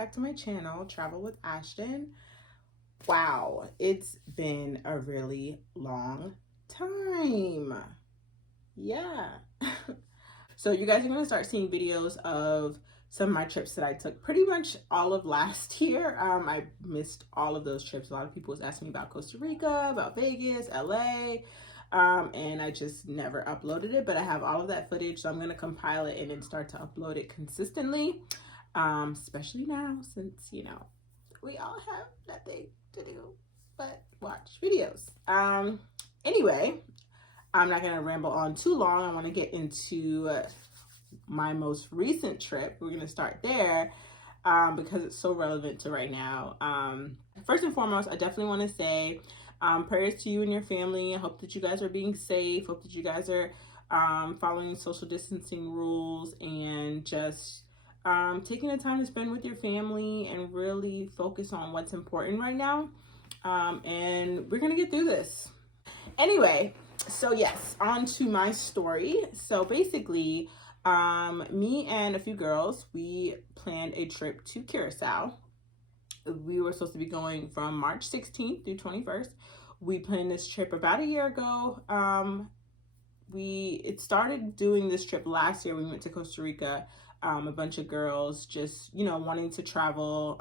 back to my channel, Travel with Ashton. Wow, it's been a really long time. Yeah. So you guys are going to start seeing videos of some of my trips that I took pretty much all of last year. I missed all of those trips. A lot of people was asking me about Costa Rica, about Vegas, LA, and I just never uploaded it, but I have all of that footage, so I'm going to compile it and then start to upload it consistently, especially now since, you know, we all have nothing to do but watch videos. Anyway, I'm not going to ramble on too long. I want to get into my most recent trip. We're going to start there because it's so relevant to right now. First and foremost, I definitely want to say prayers to you and your family. I hope that you guys are being safe. Hope that you guys are following social distancing rules and just taking the time to spend with your family and really focus on what's important right now. And we're going to get through this. Anyway, so yes, on to my story. So basically, me and a few girls, we planned a trip to Curacao. We were supposed to be going from March 16th through 21st. We planned this trip about a year ago. It started doing this trip last year. We went to Costa Rica, a bunch of girls just, you know, wanting to travel.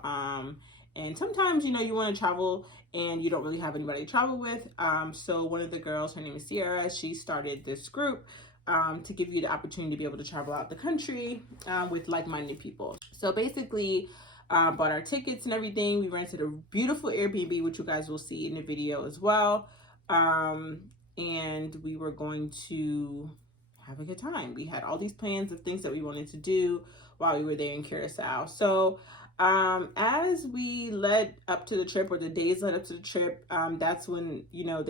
And sometimes, you know, you want to travel and you don't really have anybody to travel with. So one of the girls, her name is Sierra, she started this group to give you the opportunity to be able to travel out the country with like-minded people. So basically, bought our tickets and everything. We rented a beautiful Airbnb, which you guys will see in the video as well. And we were going to have a good time. We had all these plans of things that we wanted to do while we were there in Curacao. So as we led up to the trip, or the days led up to the trip, that's when, you know,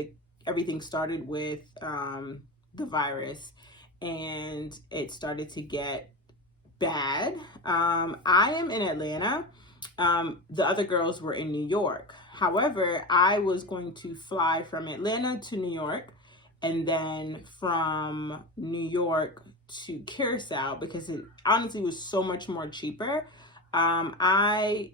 everything started with the virus, and it started to get bad. I am in Atlanta. The other girls were in New York. However, I was going to fly from Atlanta to New York and then from New York to Curacao because it honestly was so much more cheaper. I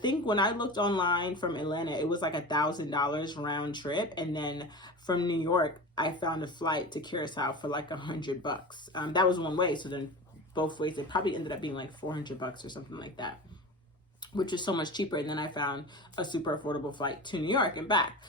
think when I looked online from Atlanta, it was like $1,000 round trip, and then from New York, I found a flight to Curacao for like $100. That was one way, so then both ways it probably ended up being like $400 or something like that, which is so much cheaper. And then I found a super affordable flight to New York and back.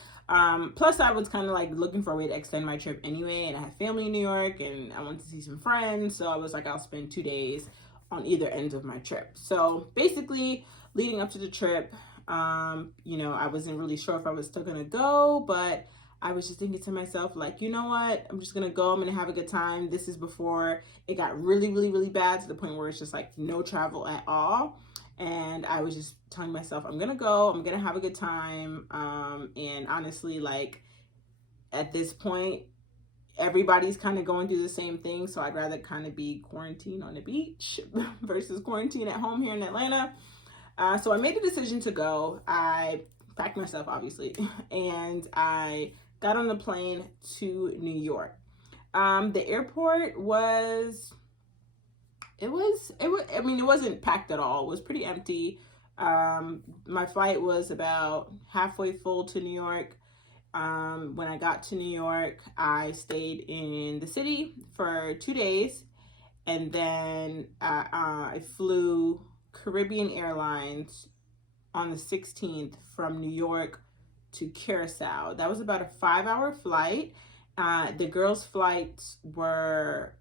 Plus I was kind of like looking for a way to extend my trip anyway, and I had family in New York and I wanted to see some friends, so I was like, I'll spend 2 days on either end of my trip. So basically, leading up to the trip, you know, I wasn't really sure if I was still gonna go, but I was just thinking to myself, like, you know what, I'm just gonna go, I'm gonna have a good time. This is before it got really, really, really bad to the point where it's just like no travel at all. And I was just telling myself, I'm gonna go, I'm gonna have a good time. And honestly, like, at this point, everybody's kind of going through the same thing, so I'd rather kind of be quarantined on the beach versus quarantine at home here in Atlanta. So I made the decision to go. I packed myself, obviously, and I got on the plane to New York. The airport was, I mean, it wasn't packed at all. It was pretty empty. My flight was about halfway full to New York. When I got to New York, I stayed in the city for 2 days, and then I flew Caribbean Airlines on the 16th from New York to Curacao. That was about a 5-hour flight. The girls' flights were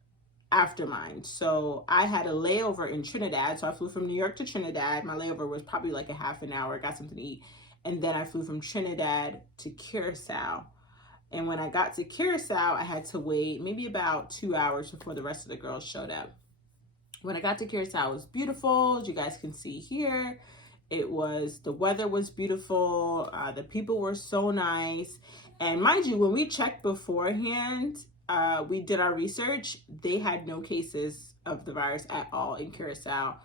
after mine, so I had a layover in Trinidad. So I flew from New York to Trinidad. My layover was probably like a half an hour. Got something to eat. And then I flew from Trinidad to Curacao. And when I got to Curacao, I had to wait maybe about 2 hours before the rest of the girls showed up. When I got to Curacao, it was beautiful, as you guys can see here. The weather was beautiful. The people were so nice. And mind you, when we checked beforehand, we did our research, they had no cases of the virus at all in Curacao.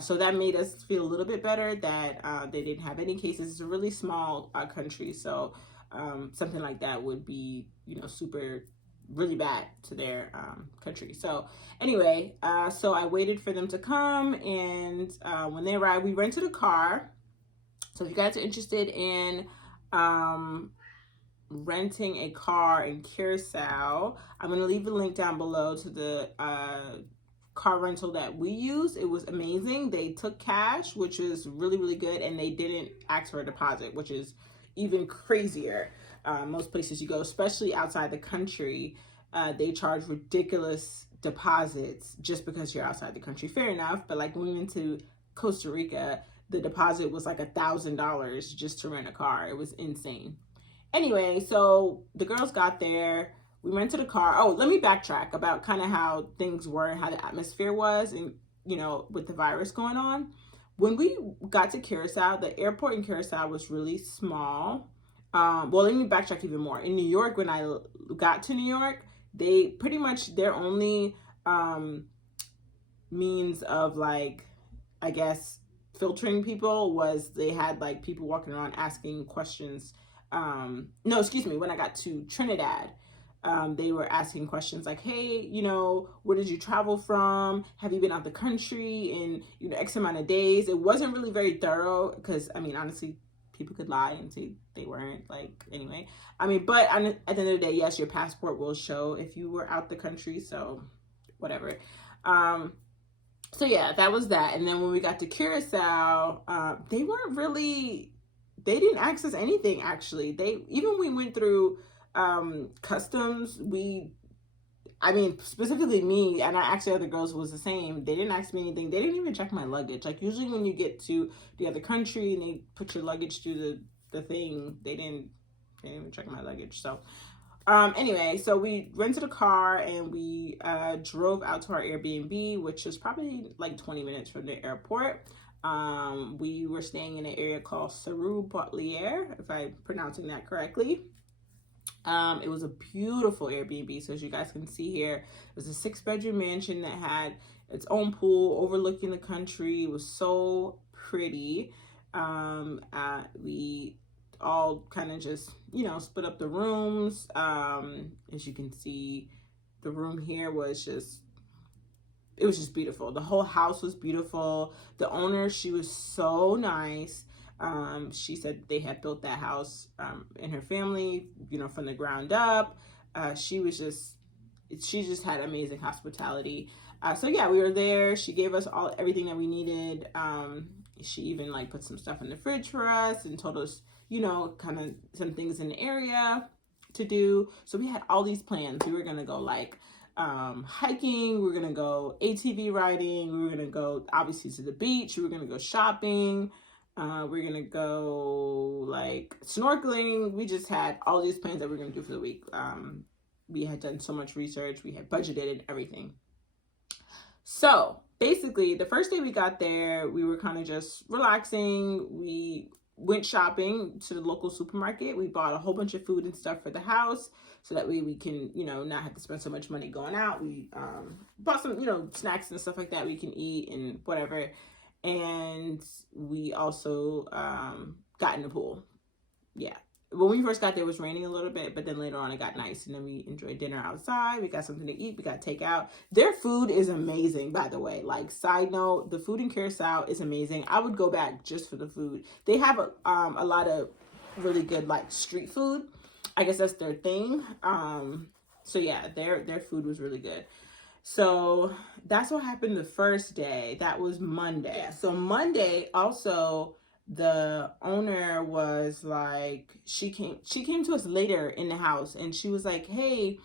So that made us feel a little bit better that they didn't have any cases. It's a really small country, so something like that would be, you know, super really bad to their country. So anyway, so I waited for them to come, and when they arrived, we rented a car. So if you guys are interested in renting a car in Curacao, I'm going to leave a link down below to the car rental that we used. It was amazing. They took cash, which was really, really good, and they didn't ask for a deposit, which is even crazier. Most places you go, especially outside the country, they charge ridiculous deposits just because you're outside the country. Fair enough, but like when we went to Costa Rica, the deposit was like $1,000 just to rent a car. It was insane. Anyway, so the girls got there. We rented a car. Oh, let me backtrack about kind of how things were and how the atmosphere was, and you know, with the virus going on. When we got to Curacao, the airport in Curacao was really small. Well, let me backtrack even more. In New York, when I got to New York, they pretty much, their only means of like, I guess, filtering people was they had like people walking around asking questions. No, excuse me, when I got to Trinidad, they were asking questions like, hey, you know, where did you travel from? Have you been out the country in, you know, X amount of days? It wasn't really very thorough because, I mean, honestly, people could lie and say they weren't, like, anyway. I mean, but at the end of the day, yes, your passport will show if you were out the country, so whatever. So yeah, that was that. And then when we got to Curacao, they weren't really, they didn't access anything, actually. Even when we went through customs, I mean, specifically me, and I actually other girls was the same. They didn't ask me anything. They didn't even check my luggage. Like usually when you get to the other country and they put your luggage through the thing, they didn't even check my luggage. So anyway, so we rented a car and we drove out to our Airbnb, which was probably like 20 minutes from the airport. We were staying in an area called Rebooking, if I'm pronouncing that correctly. It was a beautiful Airbnb. So as you guys can see here, it was a 6-bedroom mansion that had its own pool overlooking the country. It was so pretty. We all kind of just, you know, split up the rooms. As you can see, the room here was just, it was just beautiful. The whole house was beautiful. The owner, she was so nice. She said they had built that house in her family, you know, from the ground up. She just had amazing hospitality. So yeah, we were there. She gave us everything that we needed. She even like put some stuff in the fridge for us and told us, you know, kind of some things in the area to do. So we had all these plans. We were gonna go like hiking, we were gonna go ATV riding, we were gonna go obviously to the beach, we were gonna go shopping, we're gonna go like snorkeling. We just had all these plans that we were gonna do for the week. We had done so much research, we had budgeted and everything. So basically the first day we got there, we were kind of just relaxing. We went shopping to the local supermarket. We bought a whole bunch of food and stuff for the house so that way we can, you know, not have to spend so much money going out. We bought some, you know, snacks and stuff like that we can eat and whatever. And we also got in the pool. Yeah. When we first got there, it was raining a little bit, but then later on it got nice, and then we enjoyed dinner outside. We got something to eat. We got takeout. Their food is amazing, by the way. Like, side note, the food in Curacao is amazing. I would go back just for the food. They have a lot of really good like street food. I guess that's their thing. So yeah, their food was really good. So that's what happened the first day. That was Monday. Yeah, so Monday also, the owner was like, she came to us later in the house and she was like, hey,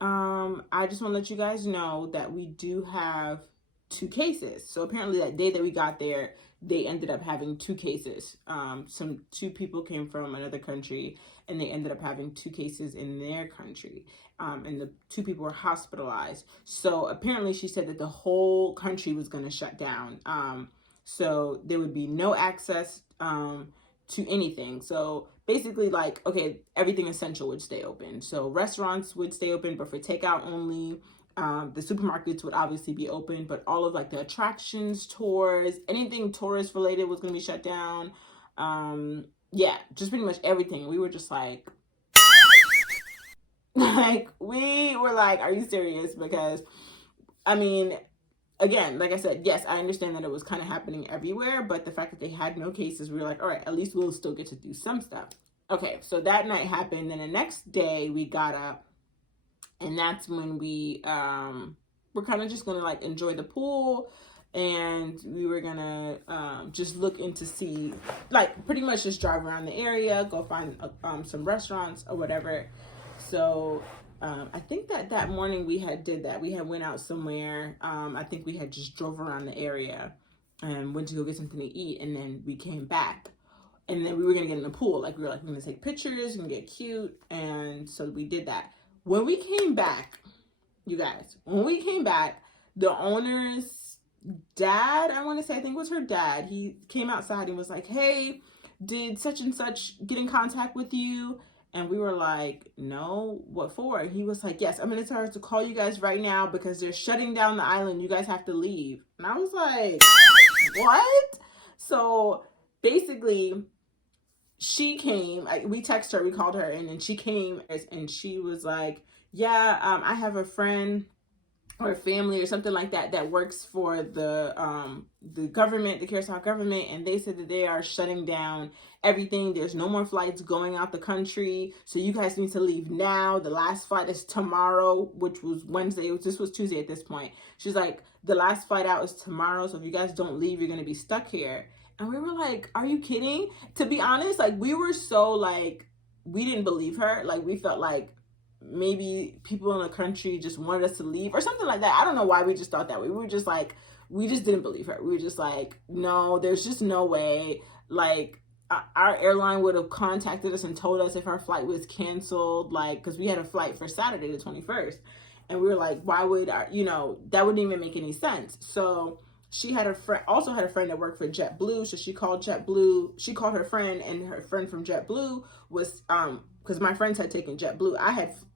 I just want to let you guys know that we do have 2 cases. So apparently that day that we got there, they ended up having 2 cases. 2 people came from another country and they ended up having 2 cases in their country. And the 2 people were hospitalized. So apparently she said that the whole country was going to shut down. So there would be no access to anything. So basically, like, okay, everything essential would stay open. So restaurants would stay open, but for takeout only. The supermarkets would obviously be open, but all of like the attractions, tours, anything tourist related was going to be shut down. Yeah, just pretty much everything. We were just like, Like, we were like, are you serious? Because, I mean, again, like I said, yes, I understand that it was kind of happening everywhere, but the fact that they had no cases, we were like, all right, at least we'll still get to do some stuff. Okay, so that night happened. Then the next day we got up, and that's when we were kind of just gonna like enjoy the pool, and we were gonna just look into see, like, pretty much just drive around the area, go find some restaurants or whatever. So I think that morning we did that. We had went out somewhere. I think we had just drove around the area and went to go get something to eat, and then we came back. And then we were gonna get in the pool. Like, we were like, we're gonna take pictures and get cute. And so we did that. When we came back, you guys, the owner's dad, I want to say, I think it was her dad, he came outside and was like, hey, did such and such get in contact with you? And we were like, no, what for? And he was like, yes, I'm going to tell her to call you guys right now because they're shutting down the island. You guys have to leave. And I was like, what? So basically, she came, we texted her, we called her, and then she came, and she was like, yeah, I have a friend or a family or something like that that works for the government, the Curacao government, and they said that they are shutting down everything. There's no more flights going out the country, so you guys need to leave now. The last flight is tomorrow, which was Wednesday. This was Tuesday at this point. She's like, the last flight out is tomorrow, so if you guys don't leave, you're gonna be stuck here. And we were like, are you kidding? To be honest, like, we were so, like, we didn't believe her. Like, we felt like maybe people in the country just wanted us to leave or something like that. I don't know why we just thought that way. We were just like, we just didn't believe her. We were just like, no, there's just no way. Like, our airline would have contacted us and told us if our flight was canceled, like, because we had a flight for Saturday the 21st. And we were like, why would that wouldn't even make any sense. So she had a friend, also had a friend that worked for JetBlue. So she called JetBlue. She called her friend, and her friend from JetBlue was, because my friends had taken JetBlue.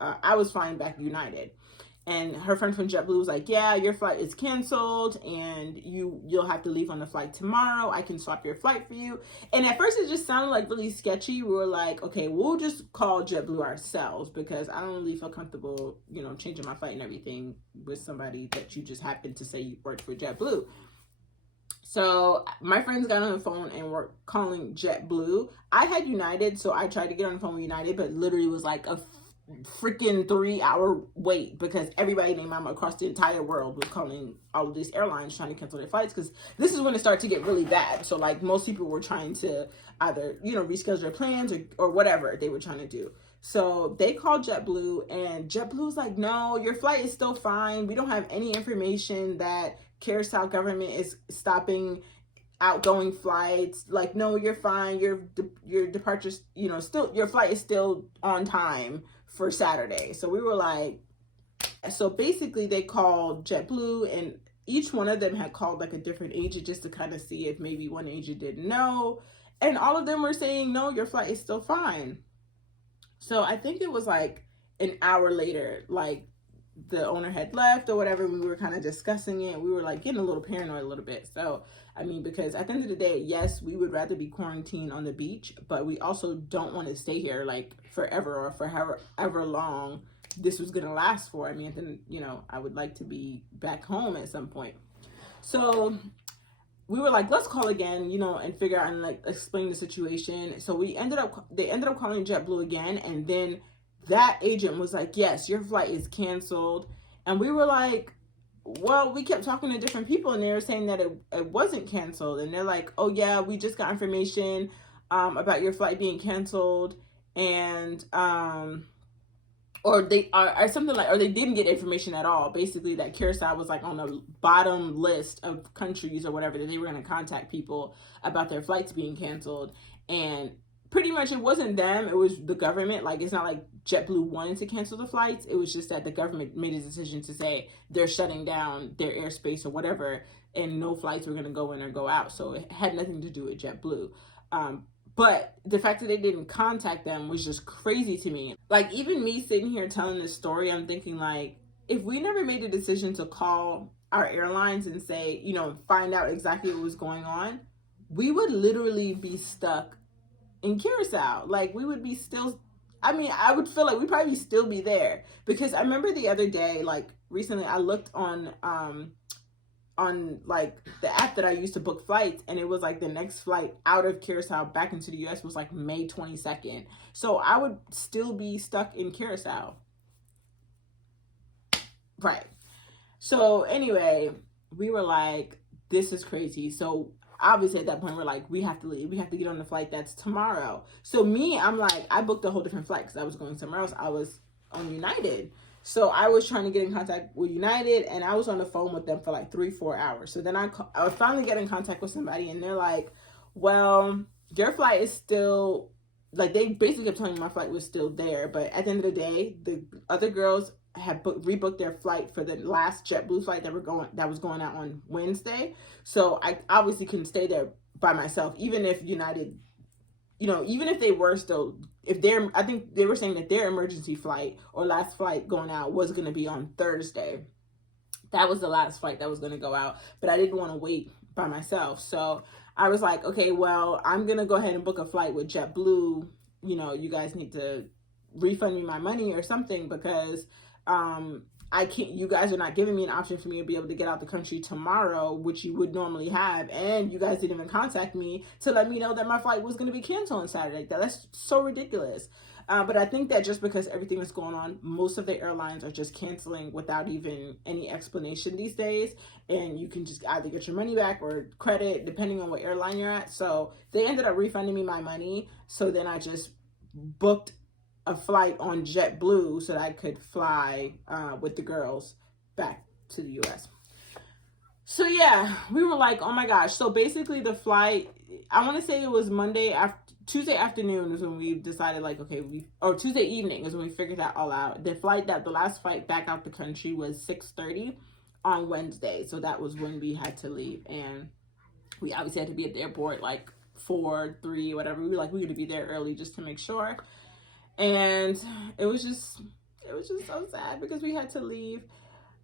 I was flying back United, and her friend from JetBlue was like, yeah, your flight is canceled, and you'll have to leave on the flight tomorrow. I can swap your flight for you. And at first it just sounded like really sketchy. We were like, okay, we'll just call JetBlue ourselves, because I don't really feel comfortable, changing my flight and everything with somebody that you just happened to say you worked for JetBlue. So my friends got on the phone and were calling JetBlue. I had United, so I tried to get on the phone with United, but literally was like a freaking 3-hour wait, because everybody named Mama across the entire world was calling all of these airlines trying to cancel their flights, because this is when it started to get really bad. So, like, most people were trying to either, reschedule their plans or whatever they were trying to do. So they called JetBlue, and JetBlue was like, no, your flight is still fine. We don't have any information that Curacao government is stopping outgoing flights. Like, no, you're fine. Your departures, still, your flight is still on time for Saturday. So we were like, so basically they called JetBlue, and each one of them had called like a different agent just to kind of see if maybe one agent didn't know. And all of them were saying, no, your flight is still fine. So I think it was like an hour later, like, the owner had left or whatever. We were kind of discussing it. We were like getting a little paranoid a little bit. So, I mean, because at the end of the day, yes, we would rather be quarantined on the beach, but we also don't want to stay here like forever or for however long this was going to last for. I mean, then, I would like to be back home at some point. So we were like, let's call again, and figure out and like explain the situation. So they ended up calling JetBlue again. And then that agent was like, yes, your flight is canceled. And we were like, well, we kept talking to different people, and they were saying that it wasn't canceled. And they're like, oh yeah, we just got information about your flight being canceled. And or they didn't get information at all. Basically, that Curacao was like on the bottom list of countries or whatever, that they were going to contact people about their flights being canceled. And pretty much it wasn't them, it was the government. Like, it's not like JetBlue wanted to cancel the flights. It was just that the government made a decision to say they're shutting down their airspace or whatever, and no flights were going to go in or go out. So it had nothing to do with JetBlue. But the fact that they didn't contact them was just crazy to me. Like, even me sitting here telling this story, I'm thinking, like, if we never made a decision to call our airlines and say, find out exactly what was going on, we would literally be stuck in Curacao. Like, we would be still I mean, I would feel like we'd probably still be there, because I remember the other day, like recently, I looked on like the app that I used to book flights, and it was like the next flight out of Curacao back into the US was like May 22nd. So I would still be stuck in Curacao. Right. So anyway, we were like, this is crazy. So obviously at that point we're like, we have to leave. We have to get on the flight that's tomorrow. So me, I'm like, I booked a whole different flight because I was going somewhere else. I was on United. So I was trying to get in contact with United, and I was on the phone with them for like 3-4 hours. So then I was finally getting in contact with somebody, and they're like, well, your flight is still, like, they basically kept telling me my flight was still there. But at the end of the day, the other girls had rebooked their flight for the last JetBlue flight that was going out on Wednesday. So I obviously couldn't stay there by myself, even if United, even if they were still, I think they were saying that their emergency flight or last flight going out was going to be on Thursday. That was the last flight that was going to go out, but I didn't want to wait by myself. So I was like, okay, well, I'm going to go ahead and book a flight with JetBlue. You guys need to refund me my money or something, because I can't, you guys are not giving me an option for me to be able to get out the country tomorrow, which you would normally have. And you guys didn't even contact me to let me know that my flight was going to be canceled on Saturday. That's so ridiculous. But I think that just because everything is going on, most of the airlines are just canceling without even any explanation these days. And you can just either get your money back or credit, depending on what airline you're at. So they ended up refunding me my money. So then I just booked a flight on JetBlue so that I could fly with the girls back to the US. So yeah, we were like, oh my gosh. So basically the flight, I want to say it was Tuesday afternoon is when we decided, like, okay, or Tuesday evening is when we figured that all out. The last flight back out the country was 6:30 on Wednesday. So that was when we had to leave. And we obviously had to be at the airport like 4, 3, whatever. We were like, we're going to be there early just to make sure. And it was just so sad because we had to leave.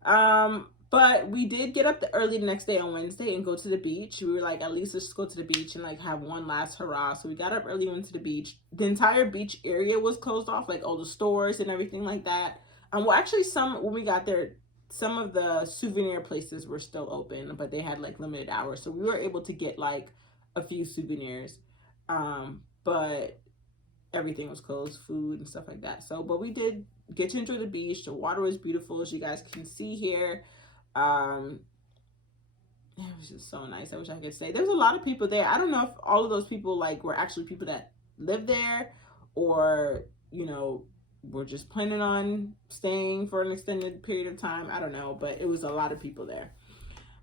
But we did get up early the next day on Wednesday and go to the beach. We were like, at least let's go to the beach and like have one last hurrah. So we got up early, went to the beach. The entire beach area was closed off, like all the stores and everything like that. Well, actually, when we got there, some of the souvenir places were still open, but they had like limited hours. So we were able to get like a few souvenirs. But everything was closed, food and stuff like that. So, but we did get to enjoy the beach. The water was beautiful, as you guys can see here. It was just so nice. I wish I could say. There was a lot of people there. I don't know if all of those people like were actually people that live there, or were just planning on staying for an extended period of time. I don't know, but it was a lot of people there.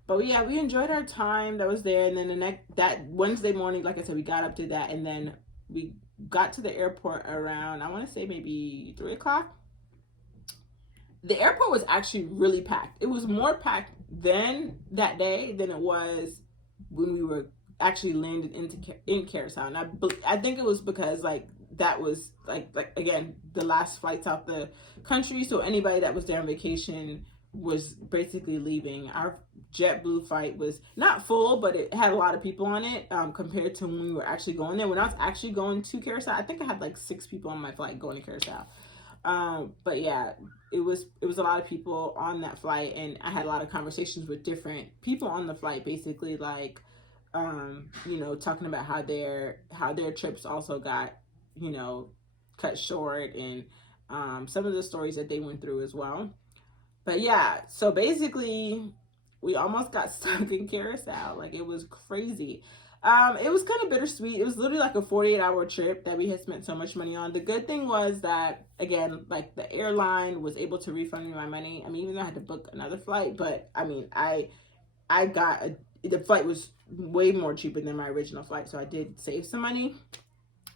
But yeah, we enjoyed our time that was there. And then that Wednesday morning, like I said, we got up to that, and then we got to the airport around, I want to say maybe 3 o'clock. The airport was actually really packed. It was more packed that day than it was when we were actually landed in Curacao. And I think it was because like that was like again the last flights out the country, so anybody that was there on vacation was basically leaving. Our JetBlue flight was not full, but it had a lot of people on it compared to when we were actually going there. When I was actually going to Curacao, I think I had like 6 people on my flight going to Curacao. But yeah, it was a lot of people on that flight, and I had a lot of conversations with different people on the flight, basically like talking about how their trips also got cut short, and some of the stories that they went through as well. But yeah, so basically we almost got stuck in Curacao. Like, it was crazy. It was kind of bittersweet. It was literally like a 48-hour trip that we had spent so much money on. The good thing was that, again, like the airline was able to refund me my money. I mean, even though I had to book another flight, but I mean, the flight was way more cheaper than my original flight, so I did save some money.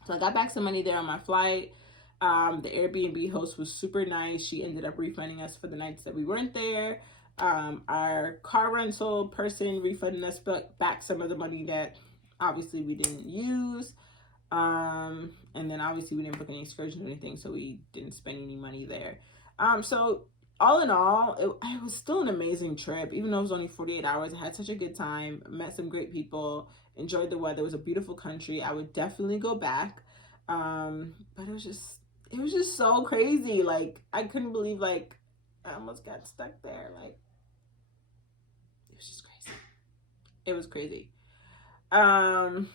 So I got back some money there on my flight. The Airbnb host was super nice. She ended up refunding us for the nights that we weren't there. Our car rental person refunded us back some of the money that obviously we didn't use. And then obviously we didn't book any excursions or anything, so we didn't spend any money there. So all in all, it was still an amazing trip. Even though it was only 48 hours, I had such a good time, met some great people, enjoyed the weather. It was a beautiful country. I would definitely go back. But it was just, it was just so crazy. Like, I couldn't believe, like, I almost got stuck there. Like, it was just crazy. It was crazy. But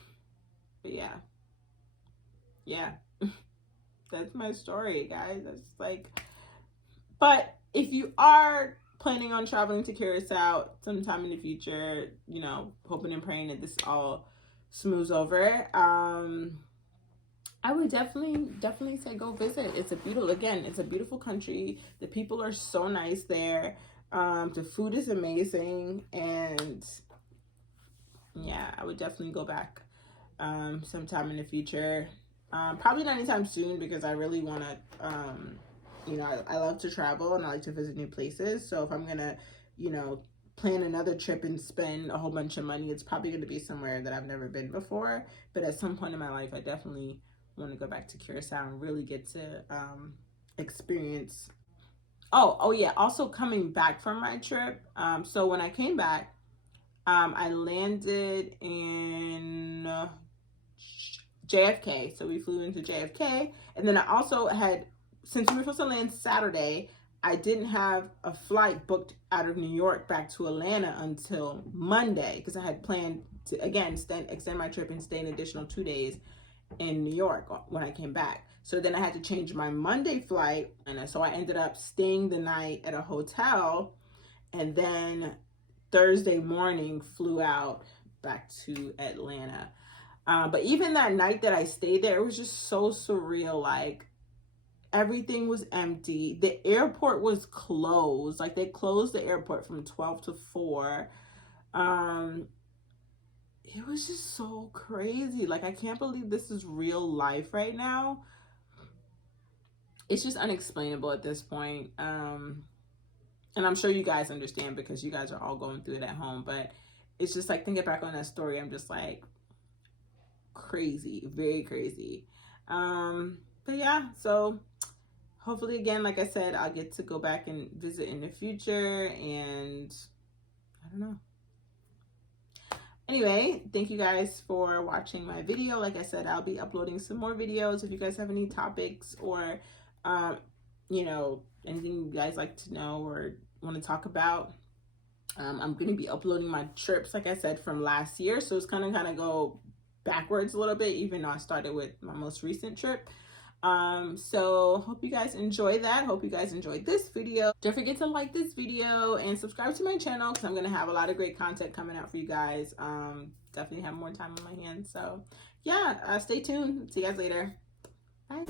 yeah, that's my story, guys. That's like, but if you are planning on traveling to Curacao sometime in the future, you know, hoping and praying that this all smooths over, I would definitely say go visit. It's a beautiful country. The people are so nice there. The food is amazing, and yeah, I would definitely go back sometime in the future. Probably not anytime soon because I really want to, you know, I love to travel and I like to visit new places. So if I'm gonna, you know, plan another trip and spend a whole bunch of money, it's probably going to be somewhere that I've never been before. But at some point in my life, I definitely want to go back to Curacao and really get to experience. Oh yeah. Also coming back from my trip. So when I came back, I landed in JFK. So we flew into JFK. And then I also had, since we were supposed to land Saturday, I didn't have a flight booked out of New York back to Atlanta until Monday because I had planned to, again, extend my trip and stay an additional 2 days in New York when I came back. So then I had to change my Monday flight. And so I ended up staying the night at a hotel and then Thursday morning flew out back to Atlanta. But even that night that I stayed there, it was just so surreal. Like, everything was empty. The airport was closed. Like, they closed the airport from 12 to 4. It was just so crazy. Like, I can't believe this is real life right now. It's just unexplainable at this point. And I'm sure you guys understand because you guys are all going through it at home. But it's just like, thinking back on that story, I'm just like, crazy, very crazy. But yeah, so hopefully, again, like I said, I'll get to go back and visit in the future, and I don't know. Anyway, thank you guys for watching my video. Like I said, I'll be uploading some more videos. If you guys have any topics or you know, anything you guys like to know or want to talk about, I'm going to be uploading my trips, like I said, from last year. So it's kind of go backwards a little bit, even though I started with my most recent trip. So hope you guys enjoy that. Hope you guys enjoyed this video. Don't forget to like this video and subscribe to my channel because I'm going to have a lot of great content coming out for you guys. Definitely have more time on my hands. So yeah, stay tuned. See you guys later. Bye.